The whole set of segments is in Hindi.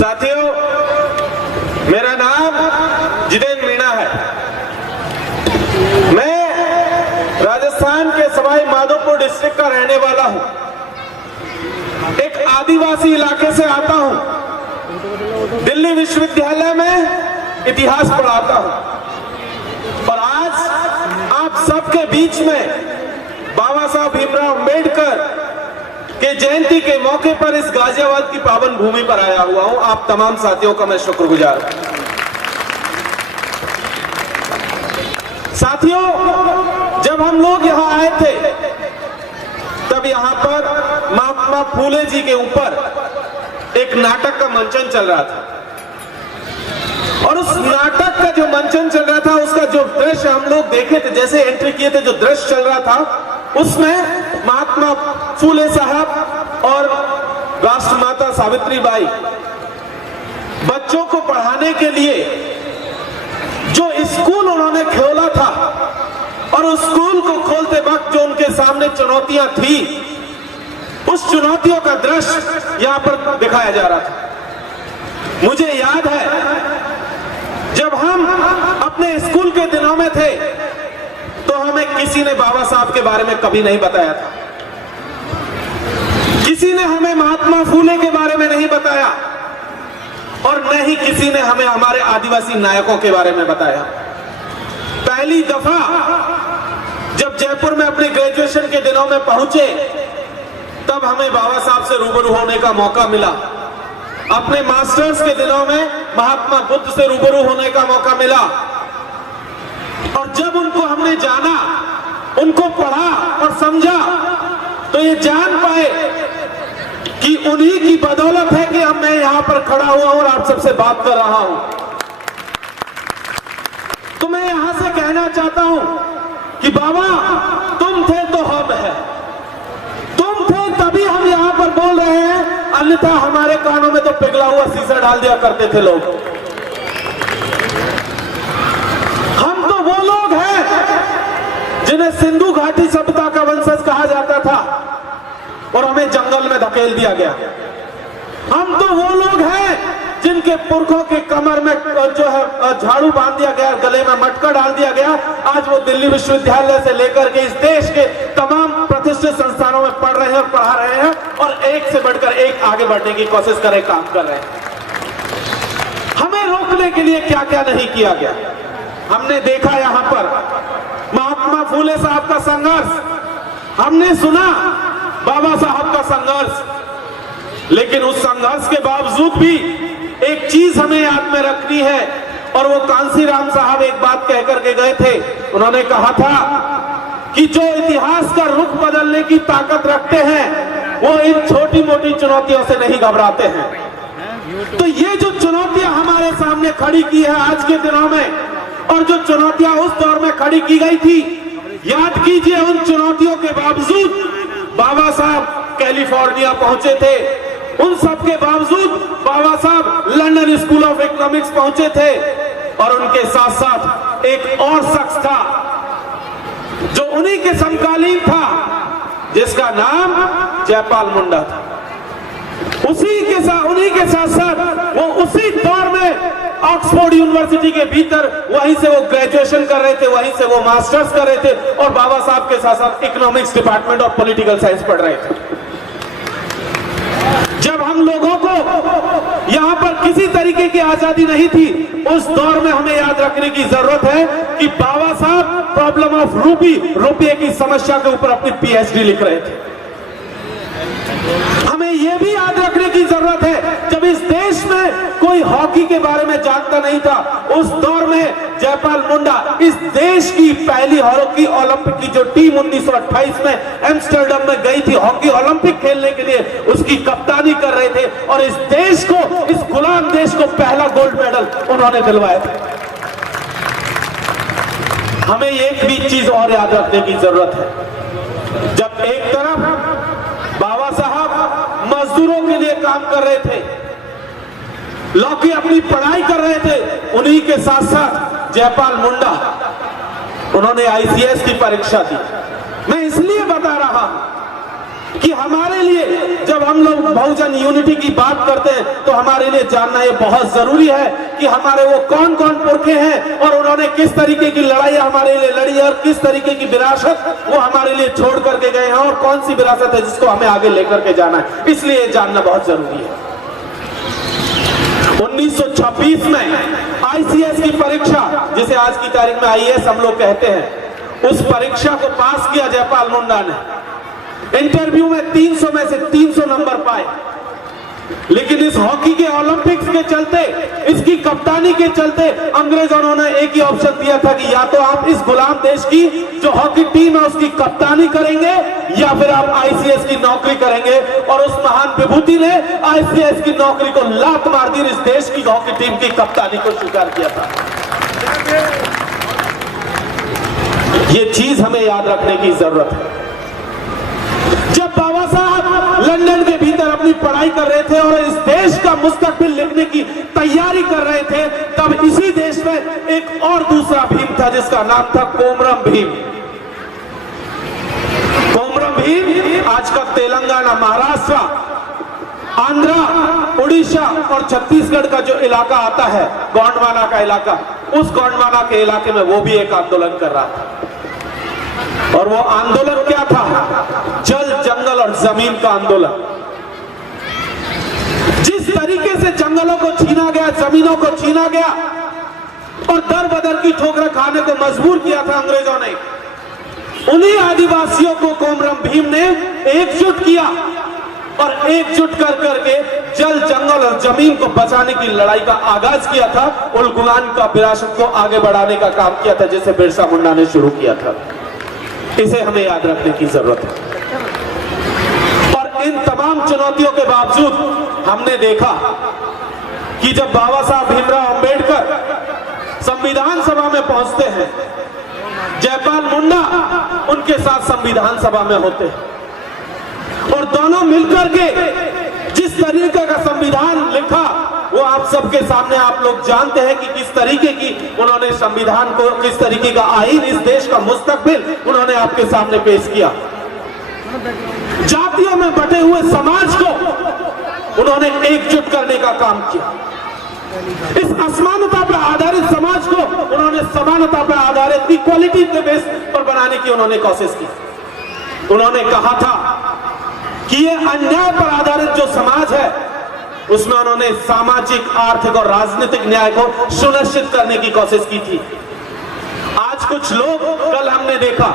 साथियों, मेरा नाम जितेंद्र मीणा है। मैं राजस्थान के सवाई माधोपुर डिस्ट्रिक्ट का रहने वाला हूं। एक आदिवासी इलाके से आता हूं। दिल्ली विश्वविद्यालय में इतिहास पढ़ाता हूं और आज आप सबके बीच में बाबा साहब भीमराव अंबेडकर के जयंती के मौके पर इस गाजियाबाद की पावन भूमि पर आया हुआ हूं। आप तमाम साथियों का मैं शुक्रगुजार हूं। साथियों, जब हम लोग यहां आए थे तब यहां पर महात्मा फूले जी के ऊपर एक नाटक का मंचन चल रहा था और उस नाटक का जो मंचन चल रहा था उसका जो दृश्य हम लोग देखे थे, जैसे एंट्री किए थे, जो दृश्य चल रहा था उसमें महात्मा फूले साहब और राष्ट्रमाता सावित्रीबाई बच्चों को पढ़ाने के लिए जो स्कूल उन्होंने खोला था और उस स्कूल को खोलते वक्त जो उनके सामने चुनौतियां थी, उस चुनौतियों का दृश्य यहां पर दिखाया जा रहा था। मुझे याद है जब हम अपने स्कूल के दिनों में थे तो हमें किसी ने बाबा साहब के बारे में कभी नहीं बताया था। किसी ने हमें महात्मा फूले के बारे में नहीं बताया और न ही किसी ने हमें हमारे आदिवासी नायकों के बारे में बताया। पहली दफा जब जयपुर में अपने ग्रेजुएशन के दिनों में पहुंचे तब हमें बाबा साहब से रूबरू होने का मौका मिला। अपने मास्टर्स के दिनों में महात्मा बुद्ध से रूबरू होने का मौका मिला और जब उनको हमने जाना, उनको पढ़ा और समझा तो ये जान पाए कि उन्हीं की बदौलत है कि मैं यहां पर खड़ा हुआ हूं और आप सबसे बात कर रहा हूं। तो मैं यहां से कहना चाहता हूं कि बाबा, तुम थे तो हम हैं, तुम थे तभी हम यहां पर बोल रहे हैं, अन्यथा हमारे कानों में तो पिघला हुआ शीशा डाल दिया करते थे लोग। हम तो वो लोग हैं जिन्हें सिंधु घाटी सभ्यता का वंशज कहा जाता था और हमें जंगल में धकेल दिया गया। हम तो वो लोग हैं जिनके पुरखों के कमर में जो है झाड़ू बांध दिया गया, गले में मटका डाल दिया गया। आज वो दिल्ली विश्वविद्यालय से लेकर के इस देश के तमाम प्रतिष्ठित संस्थानों में पढ़ रहे हैं और पढ़ा रहे हैं और एक से बढ़कर एक आगे बढ़ने की कोशिश कर काम कर रहे हैं। हमें रोकने के लिए क्या क्या नहीं किया गया हमने देखा। यहां पर महात्मा फूले साहब का संघर्ष हमने सुना, बाबा साहब का संघर्ष, लेकिन उस संघर्ष के बावजूद भी एक चीज हमें याद में रखनी है और वो कांसीराम साहब एक बात कह करके गए थे। उन्होंने कहा था कि जो इतिहास का रुख बदलने की ताकत रखते हैं वो इन छोटी मोटी चुनौतियों से नहीं घबराते हैं। तो ये जो चुनौतियां हमारे सामने खड़ी की है आज के दिनों में और जो चुनौतियां उस दौर में खड़ी की गई थी, याद कीजिए, उन चुनौतियों के बावजूद बाबा साहब कैलिफोर्निया पहुंचे थे। उन सब के बावजूद बाबा साहब लंदन स्कूल ऑफ इकोनॉमिक्स पहुंचे थे और उनके साथ साथ एक और शख्स था जो उन्हीं के समकालीन था, जिसका नाम जयपाल मुंडा था। उन्हीं के साथ साथ वो उसी दौर में ऑक्सफोर्ड यूनिवर्सिटी के भीतर वहीं से वो ग्रेजुएशन कर रहे थे, वहीं से वो मास्टर्स कर रहे थे और बाबा साहब के साथ साथ इकोनॉमिक्स डिपार्टमेंट और पॉलिटिकल साइंस पढ़ रहे थे। जब हम लोगों को यहां पर किसी तरीके की आजादी नहीं थी, उस दौर में हमें याद रखने की जरूरत है कि बाबा साहब प्रॉब्लम ऑफ रुपये की समस्या के ऊपर अपनी पीएचडी लिख रहे थे। हमें यह भी याद रखने की जरूरत है, जब इस देश में कोई हॉकी के बारे में जानता नहीं था, उस दौर में जयपाल मुंडा इस देश की पहली हॉकी ओलंपिक की जो टीम 1928 में एम्स्टर्डम में गई थी हॉकी ओलंपिक खेलने के लिए, उसकी कप्तानी कर रहे थे और इस देश को, इस गुलाम देश को पहला गोल्ड मेडल उन्होंने दिलवाया था। हमें एक भी चीज और याद रखने की जरूरत है, जब एक तरफ बाबा साहब मजदूरों के लिए काम कर रहे थे, लॉ की अपनी पढ़ाई कर रहे थे, उन्हीं के साथ साथ जयपाल मुंडा, उन्होंने आईसीएस की परीक्षा दी। मैं इसलिए बता रहा हूं कि हमारे लिए जब हम लोग बहुजन यूनिटी की बात करते हैं तो हमारे लिए जानना ये बहुत जरूरी है कि हमारे वो कौन कौन पुरखे हैं और उन्होंने किस तरीके की लड़ाई हमारे लिए लड़ी और किस तरीके की विरासत वो हमारे लिए छोड़ करके गए हैं और कौन सी विरासत है जिसको हमें आगे लेकर के जाना है, इसलिए जानना बहुत जरूरी है। 1926 में आईसीएस की परीक्षा, जिसे आज की तारीख में आईएएस हम लोग कहते हैं, उस परीक्षा को पास किया जयपाल मुंडा ने। इंटरव्यू में 300 में से 300 नंबर पाए, लेकिन इस हॉकी के ओलंपिक्स के चलते, इसकी कप्तानी के चलते अंग्रेजों ने एक ही ऑप्शन दिया था कि या तो आप इस गुलाम देश की जो हॉकी टीम है उसकी कप्तानी करेंगे या फिर आप आईसीएस की नौकरी करेंगे। और उस महान विभूति ने आईसीएस की नौकरी को लात मार दी, इस देश की हॉकी टीम की कप्तानी को स्वीकार किया था। ये चीज हमें याद रखने की जरूरत है। जब बाबा साहब लंदन के भीतर अपनी पढ़ाई कर रहे थे और इस देश का मुस्तकबिल लिखने की तैयारी कर रहे थे, तब इसी देश में एक और दूसरा भीम था जिसका नाम था कोमरम भीम। कोमरम भीम आज का तेलंगाना, महाराष्ट्र, आंध्रा, उड़ीसा और छत्तीसगढ़ का जो इलाका आता है, गोंडवाना का इलाका, उस गोंडवाना के इलाके में वो भी एक आंदोलन कर रहा था। और वो आंदोलन क्या था? जल, जंगल और जमीन का आंदोलन। जिस तरीके से जंगलों को छीना गया, जमीनों को छीना गया और दर बदर की ठोकरें खाने को मजबूर किया था अंग्रेजों ने, उन्हीं आदिवासियों को कोमरम भीम ने एकजुट किया और एकजुट कर करके जल, जंगल और जमीन को बचाने की लड़ाई का आगाज किया था। उल गुलान का विरासत को आगे बढ़ाने का काम किया था, जिसे बिरसा मुंडा ने शुरू किया था। इसे हमें याद रखने की जरूरत है। और इन तमाम चुनौतियों के बावजूद हमने देखा कि जब बाबा साहब भीमराव अंबेडकर संविधान सभा में पहुंचते हैं, जयपाल मुंडा उनके साथ संविधान सभा में होते हैं और दोनों मिलकर के जिस तरीके का संविधान लिखा वो आप सबके सामने आप लोग जानते हैं कि किस तरीके की उन्होंने संविधान को, किस तरीके का आईन, इस देश का मुस्तकबिल उन्होंने आपके सामने पेश किया। जातियों में बटे हुए समाज को उन्होंने एकजुट करने का काम किया। इस असमानता पर आधारित समाज को उन्होंने समानता पर आधारित इक्वालिटी के बेस पर बनाने की उन्होंने कोशिश की। उन्होंने कहा था कि ये अन्याय पर आधारित जो समाज है उसमें उन्होंने सामाजिक, आर्थिक और राजनीतिक न्याय को सुनिश्चित करने की कोशिश की थी। आज कुछ लोग, कल हमने देखा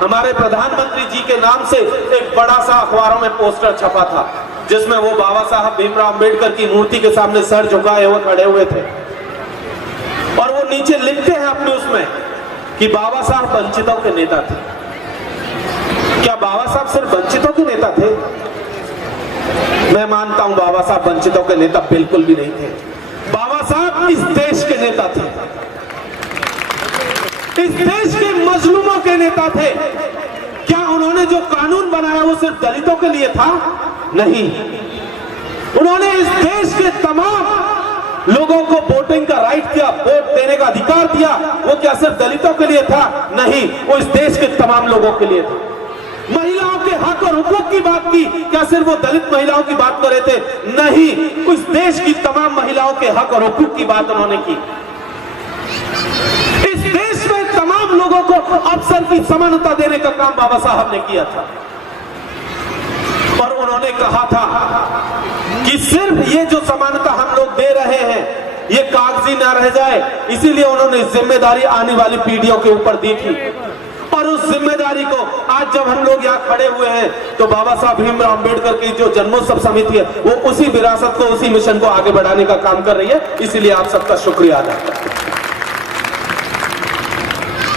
हमारे प्रधानमंत्री जी के नाम से एक बड़ा सा अखबारों में पोस्टर छपा था जिसमें वो बाबा साहब भीमराव अंबेडकर की मूर्ति के सामने सर झुकाए हुए खड़े हुए थे और वो नीचे लिखते हैं अपने उसमें कि बाबा साहब वंचितों के नेता थे। क्या बाबा साहब सिर्फ वंचितों के नेता थे? मैं मानता हूं बाबा साहब वंचितों के नेता बिल्कुल भी नहीं थे। बाबा साहब इस देश के नेता थे, इस देश के मजलूमों के नेता थे। क्या उन्होंने जो कानून बनाया वो सिर्फ दलितों के लिए था? नहीं, उन्होंने इस देश के तमाम लोगों को वोटिंग का राइट दिया, वोट देने का अधिकार दिया। वो क्या सिर्फ दलितों के लिए था? नहीं, वो इस देश के तमाम लोगों के लिए था। महिलाओं के हक और हुकूक की बात की, क्या सिर्फ वो दलित महिलाओं की बात कर रहे थे? नहीं, उस देश की तमाम महिलाओं के हक और हुकूक की बात उन्होंने की। इस देश में तमाम लोगों को अवसर की समानता देने का काम बाबा साहब ने किया था। और उन्होंने कहा था कि सिर्फ ये जो समानता हम लोग दे रहे हैं ये कागजी ना रह जाए, इसीलिए उन्होंने जिम्मेदारी आने वाली पीढ़ियों के ऊपर दी थी। और उस जिम्मेदारी को आज जब हम लोग यहाँ खड़े हुए हैं तो बाबा साहब भीमराव अंबेडकर की जो जन्मोत्सव समिति है वो उसी विरासत को, उसी मिशन को आगे बढ़ाने का काम कर रही है। इसीलिए आप सबका शुक्रिया अदा करता हूं।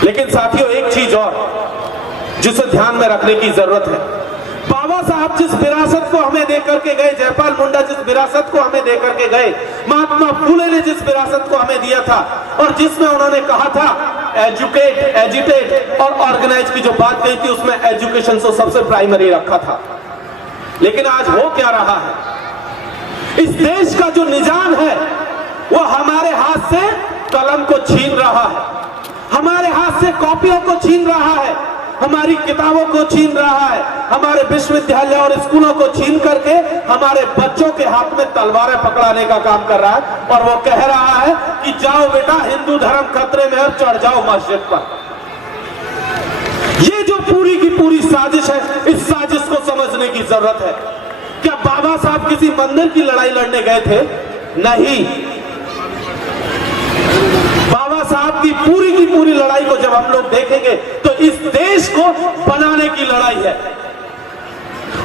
लेकिन साथियों, एक चीज और जिसे ध्यान में रखने की जरूरत है, बाबा साहब जिस विरासत को हमें देकर के गए, जयपाल मुंडा जिस विरासत को हमें देकर के गए, महात्मा फुले ने जिस विरासत को हमें दिया था और जिसमें उन्होंने कहा था एजुकेट, एजिटेट और ऑर्गेनाइज की जो बात कही थी उसमें एजुकेशन को सबसे प्राइमरी रखा था। लेकिन आज हो क्या रहा है? इस देश का जो निजाम है वो हमारे हाथ से कलम को छीन रहा है, हमारे हाथ से कॉपियों को छीन रहा है, हमारी किताबों को छीन रहा है, हमारे विश्वविद्यालय और स्कूलों को छीन करके हमारे बच्चों के हाथ में तलवारें पकड़ाने का काम कर रहा है। और वो कह रहा है कि जाओ बेटा, हिंदू धर्म खतरे में है, चढ़ जाओ मस्जिद पर। ये जो पूरी की पूरी साजिश है, इस साजिश को समझने की जरूरत है। क्या बाबा साहब किसी मंदिर की लड़ाई लड़ने गए थे? नहीं। बाबा साहब की पूरी लड़ाई को जब हम लोग देखेंगे तो इस देश को बनाने की लड़ाई है।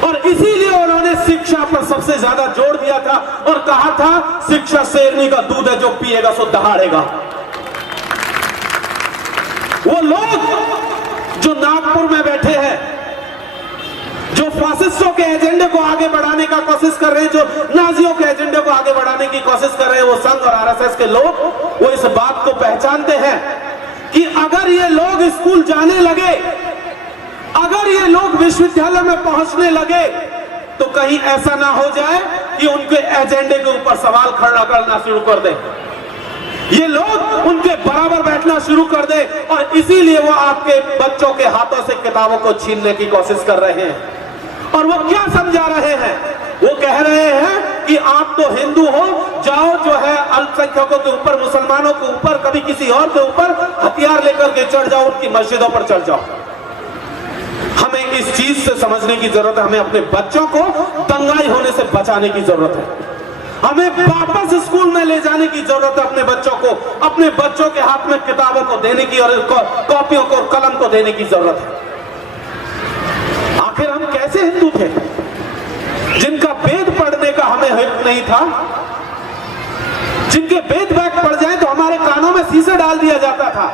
और इसीलिए उन्होंने शिक्षा पर सबसे ज्यादा जोर दिया था और कहा था शिक्षा शेरनी का दूध है, जो पिएगा सो दहाड़ेगा। वो लोग जो नागपुर में बैठे हैं, जो फासिस्टों के एजेंडे को आगे बढ़ाने का कोशिश कर रहे हैं, जो नाजियों के एजेंडे को आगे बढ़ाने की कोशिश कर रहे हैं, वो संघ और आरएसएस के लोग, वो इस बात को पहचानते हैं कि अगर ये लोग स्कूल जाने लगे, अगर ये लोग विश्वविद्यालय में पहुंचने लगे, तो कहीं ऐसा ना हो जाए कि उनके एजेंडे के ऊपर सवाल खड़ा करना शुरू कर दें, ये लोग उनके बराबर बैठना शुरू कर दे। और इसीलिए वो आपके बच्चों के हाथों से किताबों को छीनने की कोशिश कर रहे हैं। और वो क्या समझा रहे हैं? वो कह रहे हैं कि आप तो हिंदू हो, जाओ जो है अल्पसंख्यकों के ऊपर, मुसलमानों के ऊपर, कभी किसी और के ऊपर हथियार लेकर के चढ़ जाओ, उनकी मस्जिदों पर चढ़ जाओ। हमें इस चीज से समझने की जरूरत है। हमें अपने बच्चों को दंगाई होने से बचाने की जरूरत है। हमें वापस स्कूल में ले जाने की जरूरत है अपने बच्चों को, अपने बच्चों के हाथ में किताबों को देने की और कॉपियों को, कलम को देने की जरूरत है। आखिर हम कैसे हिंदू थे जिनका वेद पढ़ने का हमें हक नहीं था, जिनके वेद बैग पढ़ जाए तो हमारे कानों में शीशे डाल दिया जाता था,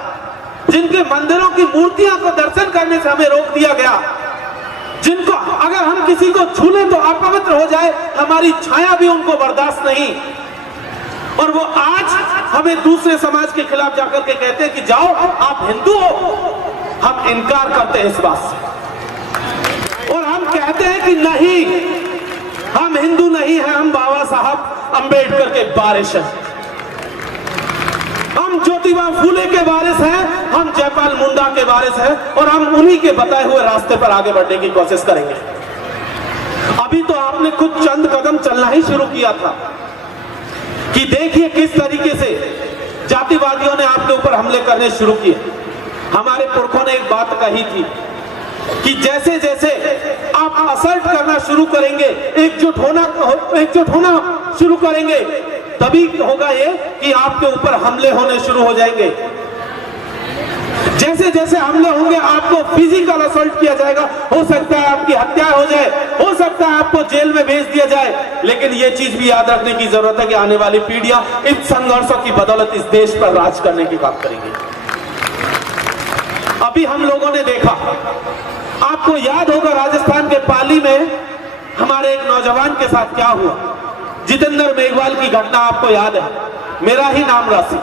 जिनके मंदिरों की मूर्तियों को दर्शन करने से हमें रोक दिया गया, जिनको अगर हम किसी को छू लें तो अपवित्र हो जाए, हमारी छाया भी उनको बर्दाश्त नहीं। और वो आज हमें दूसरे समाज के खिलाफ जाकर के कहते हैं कि जाओ आप हिंदू हो। हम इनकार करते हैं इस बात से और हम कहते हैं कि नहीं, हम हिंदू नहीं हैं, हम बाबा साहब अंबेडकर के वारिस हैं, हम ज्योतिबा फूले के वारिस हैं, हम जयपाल मुंडा के वारिस हैं और हम उन्हीं के बताए हुए रास्ते पर आगे बढ़ने की कोशिश करेंगे। अभी तो आपने कुछ चंद कदम चलना ही शुरू किया था कि देखिए किस तरीके से जातिवादियों ने आपके ऊपर हमले करने शुरू किए। हमारे पुरखों ने एक बात कही थी कि जैसे जैसे आप असर्ट करना शुरू करेंगे, एकजुट होना शुरू करेंगे, तभी होगा ये कि आपके ऊपर हमले होने शुरू हो जाएंगे। जैसे जैसे हमले होंगे आपको फिजिकल असल्ट किया जाएगा, हो सकता है आपकी हत्या हो जाए, हो सकता है आपको जेल में भेज दिया जाए। लेकिन ये चीज भी याद रखने की जरूरत है कि आने वाली पीढ़ियां इन संघर्षों की बदौलत इस देश पर राज करने की काम करेंगी। अभी हम लोगों ने देखा, आपको याद होगा राजस्थान के पाली में हमारे एक नौजवान के साथ क्या हुआ। जितेंद्र मेघवाल की घटना आपको याद है, मेरा ही नाम राशि,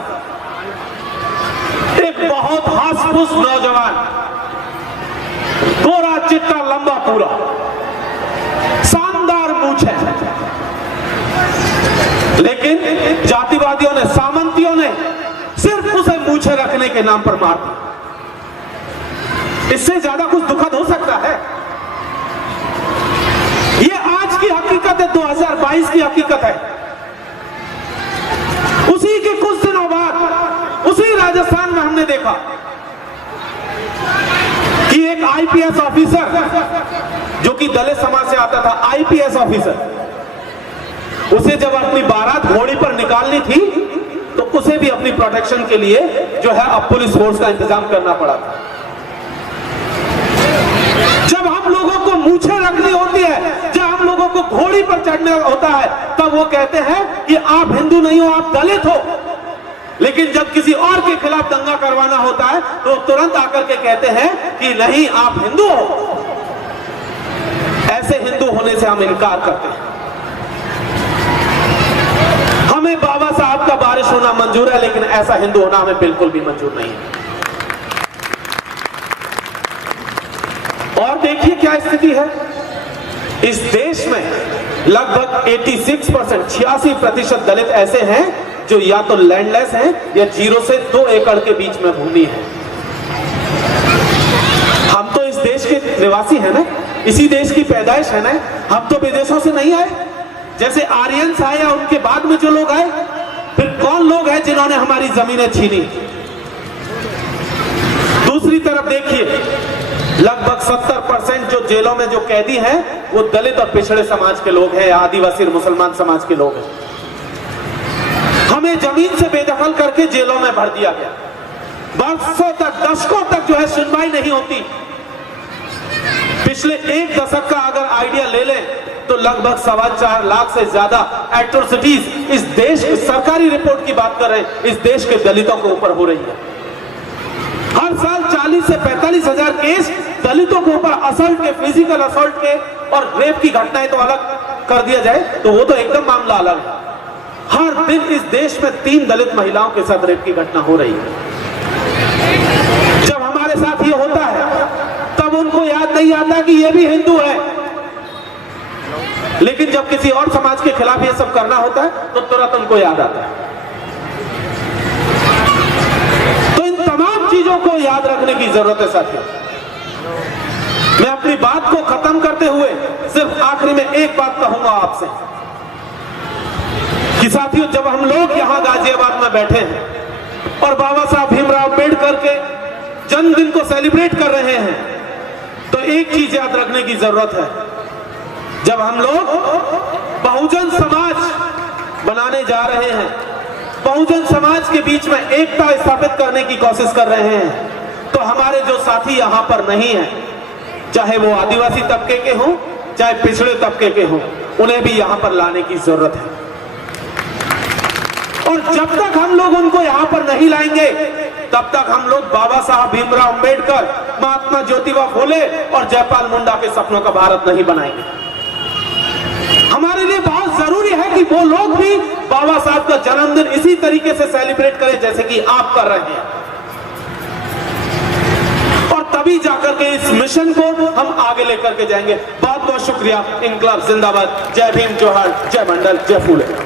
एक बहुत हास-फूस नौजवान, गोरा चिट्टा लंबा पूरा, शानदार मूंछ है, लेकिन जातिवादियों ने, सामंतियों ने सिर्फ उसे मूंछे रखने के नाम पर मार दिया। इससे ज्यादा कुछ दुखद हो सकता है? ये आज की हकीकत है, 2022 की हकीकत है। उसी के कुछ दिनों बाद उसी राजस्थान में हमने देखा कि एक आईपीएस ऑफिसर जो कि दलित समाज से आता था, आईपीएस ऑफिसर, उसे जब अपनी बारात घोड़ी पर निकालनी थी तो उसे भी अपनी प्रोटेक्शन के लिए जो है अब पुलिस फोर्स का इंतजाम करना पड़ा था। जब हम लोगों को मूंछें रखनी होती है, जब हम लोगों को घोड़ी पर चढ़ना होता है, तब वो कहते हैं कि आप हिंदू नहीं हो, आप दलित हो। लेकिन जब किसी और के खिलाफ दंगा करवाना होता है तो तुरंत आकर के कहते हैं कि नहीं, आप हिंदू हो। ऐसे हिंदू होने से हम इनकार करते हैं। हमें बाबा साहब का वारिस होना मंजूर है, लेकिन ऐसा हिंदू होना हमें बिल्कुल भी मंजूर नहीं है। और देखिए क्या स्थिति है इस देश में। लगभग 86% दलित ऐसे हैं जो या तो लैंडलेस हैं या 0 से 2 एकड़ के बीच में भूमि है। हम तो इस के निवासी हैं ना, इसी देश की पैदाइश है ना, हम तो विदेशों से नहीं आए। जैसे आर्यंस आए या उनके बाद में जो लोग आए, फिर कौन लोग हैं जिन्होंने हमारी जमीनें छीनी। दूसरी तरफ देखिए, लगभग 70% जो जेलों में जो कैदी हैं वो दलित और पिछड़े समाज के लोग हैं, आदिवासी और मुसलमान समाज के लोग हैं। हमें जमीन से बेदखल करके जेलों में भर दिया गया। वर्षों तक, दशकों तक जो है सुनवाई नहीं होती। पिछले एक दशक का अगर आइडिया ले लें तो लगभग 4.25 लाख से ज्यादा एट्रोसिटीज इस देश की सरकारी रिपोर्ट की बात कर रहे हैं, इस देश के दलितों के ऊपर हो रही है। हर साल 40 से 45 हजार केस दलितों के ऊपर असल्ट के, फिजिकल असल्ट के और रेप की घटनाएं तो अलग कर दिया जाए तो वो तो एकदम मामला अलग है। हर दिन इस देश में 3 दलित महिलाओं के साथ रेप की घटना हो रही है। जब हमारे साथ ये होता है तब उनको याद नहीं आता कि ये भी हिंदू है, लेकिन जब किसी और समाज के खिलाफ ये सब करना होता है तो तुरंत उनको याद आता है। तो इन तमाम चीजों को याद रखने की जरूरत है साथियों। मैं अपनी बात को खत्म करते हुए सिर्फ आखिरी में एक बात कहूंगा आपसे कि साथियों, जब हम लोग यहां गाजियाबाद में बैठे हैं और बाबा साहब भीमराव अम्बेडकर के जन्मदिन को सेलिब्रेट कर रहे हैं, तो एक चीज याद रखने की जरूरत है। जब हम लोग बहुजन समाज बनाने जा रहे हैं, बहुजन समाज के बीच में एकता स्थापित करने की कोशिश कर रहे हैं, तो हमारे जो साथी यहां पर नहीं है, चाहे वो आदिवासी तबके के हों चाहे पिछड़े तबके के हों, उन्हें भी यहां पर लाने की जरूरत है। और जब तक हम लोग उनको यहां पर नहीं लाएंगे तब तक हम लोग बाबा साहब भीमराव अम्बेडकर, महात्मा ज्योतिबा फुले और जयपाल मुंडा के सपनों का भारत नहीं बनाएंगे। हमारे लिए बहुत जरूरी है कि वो लोग भी बाबा साहब का जन्मदिन इसी तरीके से सेलिब्रेट करें जैसे कि आप कर रहे हैं, और तभी जाकर के इस मिशन को हम आगे लेकर के जाएंगे। बहुत बहुत शुक्रिया। इंकलाब जिंदाबाद। जय भीम, जोहार, जय मंडल, जय फूले।